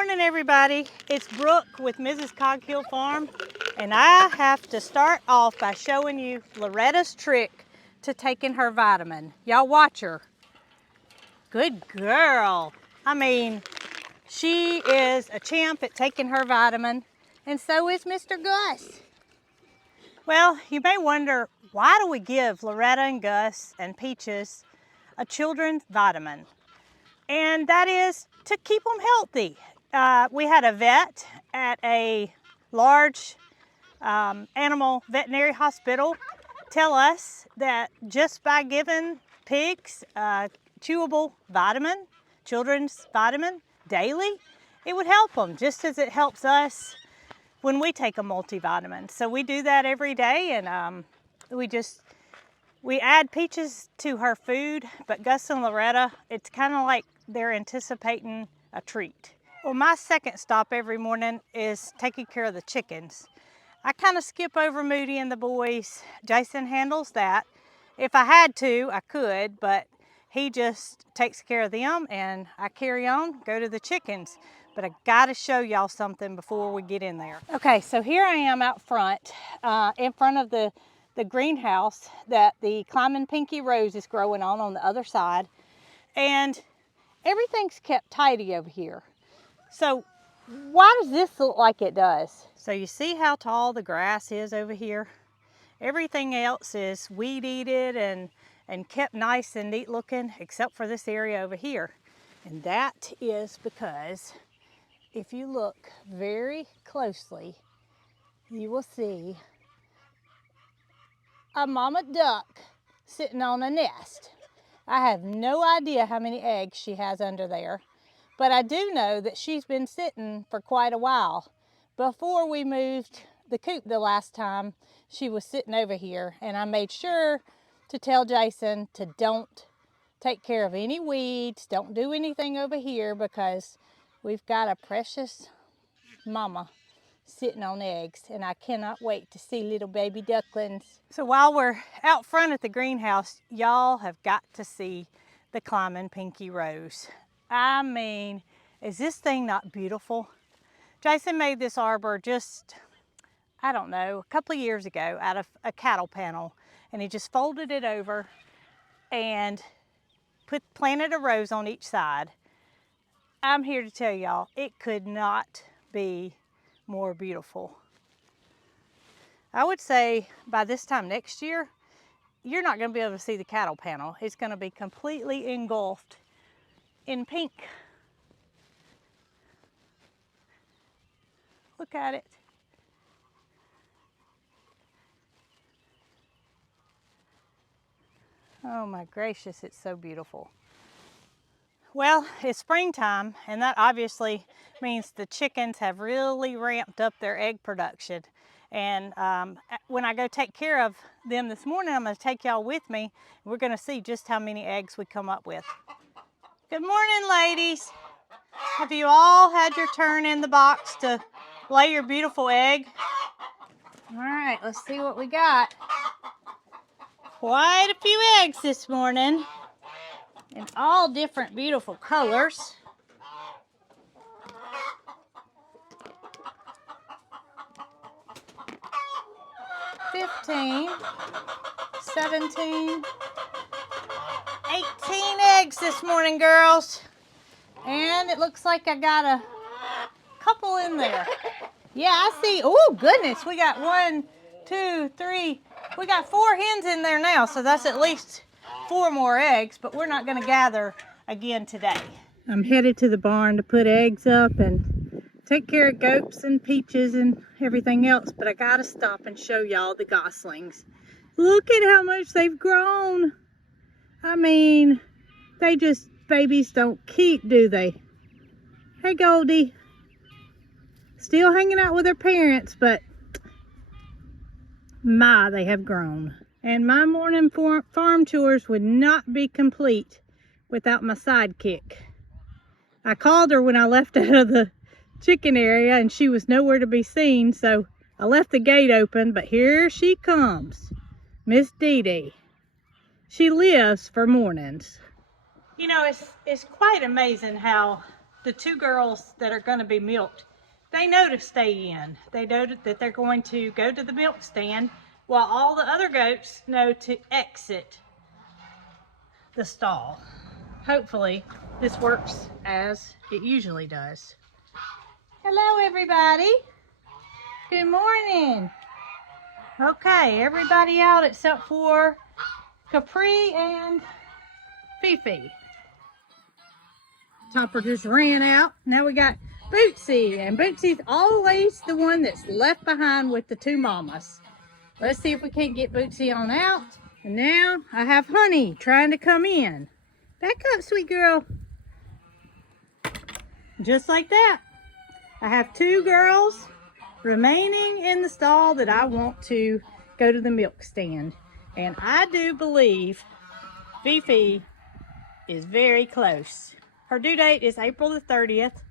morning, everybody. It's Brooke with Mrs. Cog Hill Farm, and I have to start off by showing you Loretta's trick to taking her vitamin. Y'all watch her. Good girl. I mean, she is a champ at taking her vitamin, and so is Mr. Gus. Well, you may wonder, why do we give Loretta and Gus and Peaches a children's vitamin? And that is to keep them healthy. We had a vet at a large animal veterinary hospital tell us that just by giving pigs chewable vitamin, children's vitamin, daily, it would help them, just as it helps us when we take a multivitamin. So we do that every day, and we add Peaches to her food, but Gus and Loretta, it's kind of like they're anticipating a treat. Well, my second stop every morning is taking care of the chickens. I kind of skip over Moody and the boys. Jason handles that. If I had to, I could, but he just takes care of them, and I carry on, go to the chickens. But I gotta show y'all something before we get in there. Okay, so here I am out front, in front of the greenhouse that the climbing pinky rose is growing on the other side. And everything's kept tidy over here. So why does this look like it does? So you see how tall the grass is over here? Everything else is weed-eated and kept nice and neat looking, except for this area over here. And that is because if you look very closely, you will see a mama duck sitting on a nest. I have no idea how many eggs she has under there, but I do know that she's been sitting for quite a while. Before we moved the coop the last time, she was sitting over here, and I made sure to tell Jason to don't take care of any weeds, don't do anything over here, because we've got a precious mama sitting on eggs, and I cannot wait to see little baby ducklings. So while we're out front at the greenhouse, y'all have got to see the climbing pinky rose. I mean, is this thing not beautiful? Jason made this arbor just, I don't know, a couple of years ago out of a cattle panel, and he just folded it over and planted a rose on each side. I'm here to tell y'all, it could not be more beautiful. I would say by this time next year, you're not going to be able to see the cattle panel. It's going to be completely engulfed in pink. Look at it. Oh my gracious, it's so beautiful. Well, it's springtime, and that obviously means the chickens have really ramped up their egg production. And when I go take care of them this morning, I'm going to take y'all with me. We're going to see just how many eggs we come up with. Good morning, ladies. Have you all had your turn in the box to lay your beautiful egg? All right, let's see what we got. Quite a few eggs this morning, in all different beautiful colors. $15, $17, $18 eggs this morning, girls. And it looks like I got a couple in there. Yeah, I see. Oh, goodness. We got 1, 2, 3. We got 4 hens in there now, so that's at least 4 more eggs, but we're not going to gather again today. I'm headed to the barn to put eggs up and take care of goats and Peaches and everything else, but I got to stop and show y'all the goslings. Look at how much they've grown. I mean, babies don't keep, do they? Hey, Goldie. Still hanging out with her parents, but my, they have grown. And my morning farm chores would not be complete without my sidekick. I called her when I left out of the chicken area, and she was nowhere to be seen, so I left the gate open, but here she comes, Miss Dee Dee. She lives for mornings. You know, it's quite amazing how the two girls that are going to be milked, they know to stay in. They know that they're going to go to the milk stand, while all the other goats know to exit the stall. Hopefully this works as it usually does. Hello everybody. Good morning. Okay, everybody out except for Capri and Fifi. Topper just ran out. Now we got Bootsy, and Bootsy's always the one that's left behind with the two mamas. Let's see if we can't get Bootsy on out. And now I have Honey trying to come in. Back up, sweet girl. Just like that. I have two girls remaining in the stall that I want to go to the milk stand. And I do believe Fifi is very close. Her due date is April the 30th,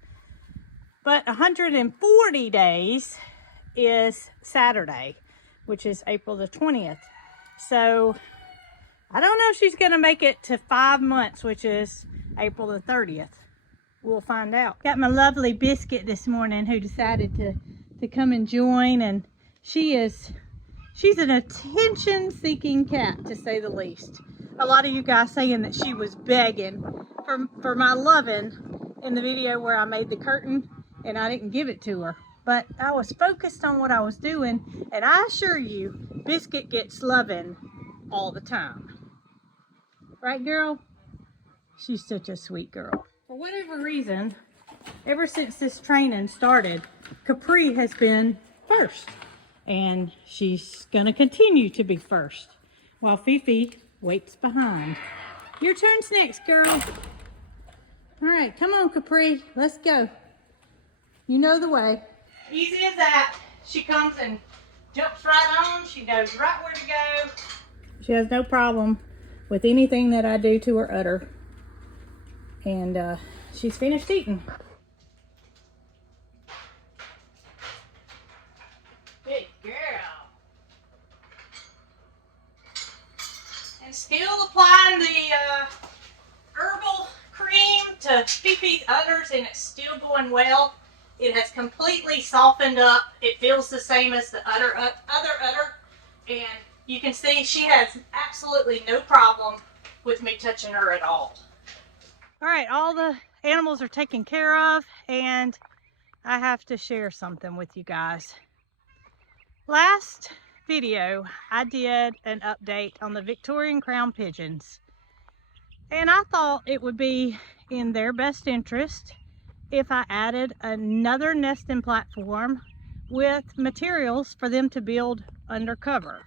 but 140 days is Saturday, which is April the 20th. So I don't know if she's gonna make it to 5 months, which is April the 30th. We'll find out. Got my lovely Biscuit this morning, who decided to come and join, and she's an attention-seeking cat, to say the least. A lot of you guys saying that she was begging for my loving in the video where I made the curtain and I didn't give it to her. But I was focused on what I was doing, and I assure you, Biscuit gets loving all the time. Right, girl? She's such a sweet girl. For whatever reason, ever since this training started, Capri has been first. And she's gonna continue to be first, while Fifi waits behind. Your turn's next, girl. All right, come on, Capri, let's go. You know the way. Easy as that. She comes and jumps right on. She knows right where to go. She has no problem with anything that I do to her udder. And she's finished eating. Good girl. And still applying the herbal cream to Fifi's udders, and it's still going well. It has completely softened up. It feels the same as the other udder, and you can see she has absolutely no problem with me touching her at all. All right, all the animals are taken care of, and I have to share something with you guys. Last video, I did an update on the Victorian Crown Pigeons, and I thought it would be in their best interest if I added another nesting platform with materials for them to build under cover.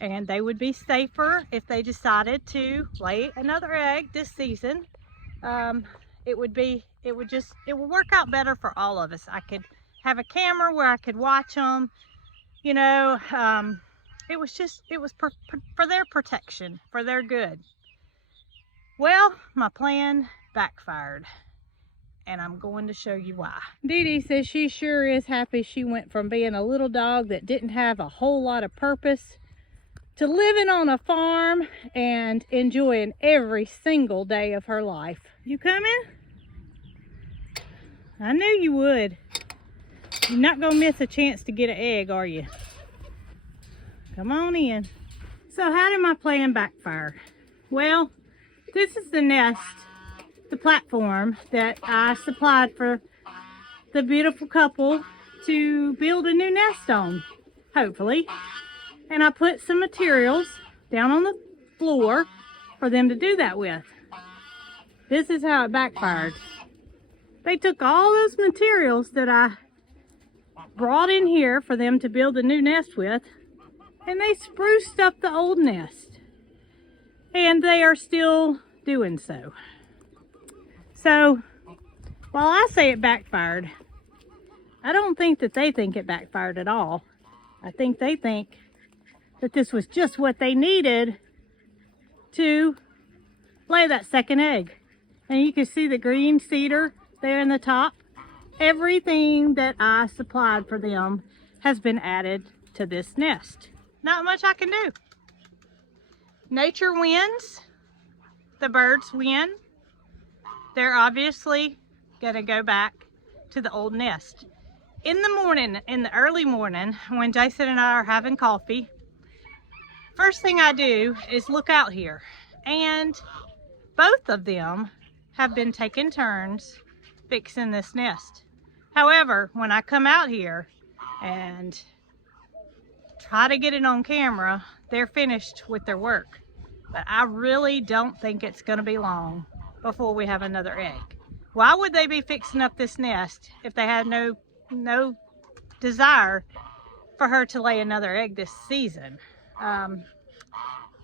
And they would be safer if they decided to lay another egg this season. It would work out better for all of us. I could have a camera where I could watch them. You know, it was for their protection, for their good. Well, my plan backfired, and I'm going to show you why. Dee Dee says she sure is happy she went from being a little dog that didn't have a whole lot of purpose to living on a farm and enjoying every single day of her life. You coming? I knew you would. You're not gonna miss a chance to get an egg, are you? Come on in. So how did my plan backfire? Well, this is the nest, the platform that I supplied for the beautiful couple to build a new nest on, hopefully. And I put some materials down on the floor for them to do that with. This is how it backfired. They took all those materials that I brought in here for them to build a new nest with, and they spruced up the old nest. And they are still doing so. So, while I say it backfired, I don't think that they think it backfired at all. I think they think that this was just what they needed to lay that second egg. And you can see the green cedar there in the top. Everything that I supplied for them has been added to this nest. Not much I can do. Nature wins. The birds win. They're obviously gonna go back to the old nest. In the morning, in the early morning, when Jason and I are having coffee, first thing I do is look out here, and both of them have been taking turns fixing this nest. However, when I come out here and try to get it on camera, they're finished with their work. But I really don't think it's gonna be long before we have another egg. Why would they be fixing up this nest if they had no desire for her to lay another egg this season?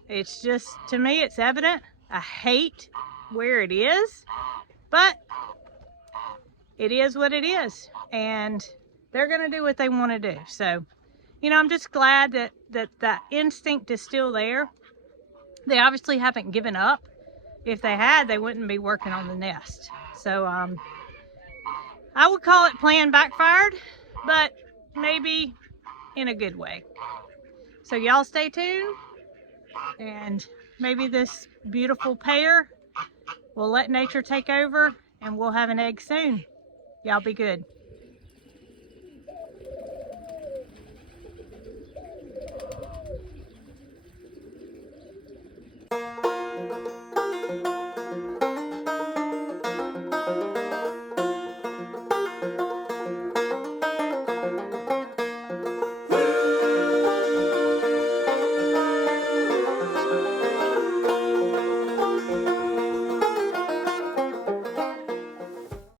It's just, to me, it's evident. I hate where it is, but it is what it is, and they're gonna do what they want to do. So, you know, I'm just glad that instinct is still there. They obviously haven't given up. If they had, they wouldn't be working on the nest. So I would call it plan backfired, but maybe in a good way. So y'all stay tuned, and maybe this beautiful pair will let nature take over, and we'll have an egg soon. Y'all be good.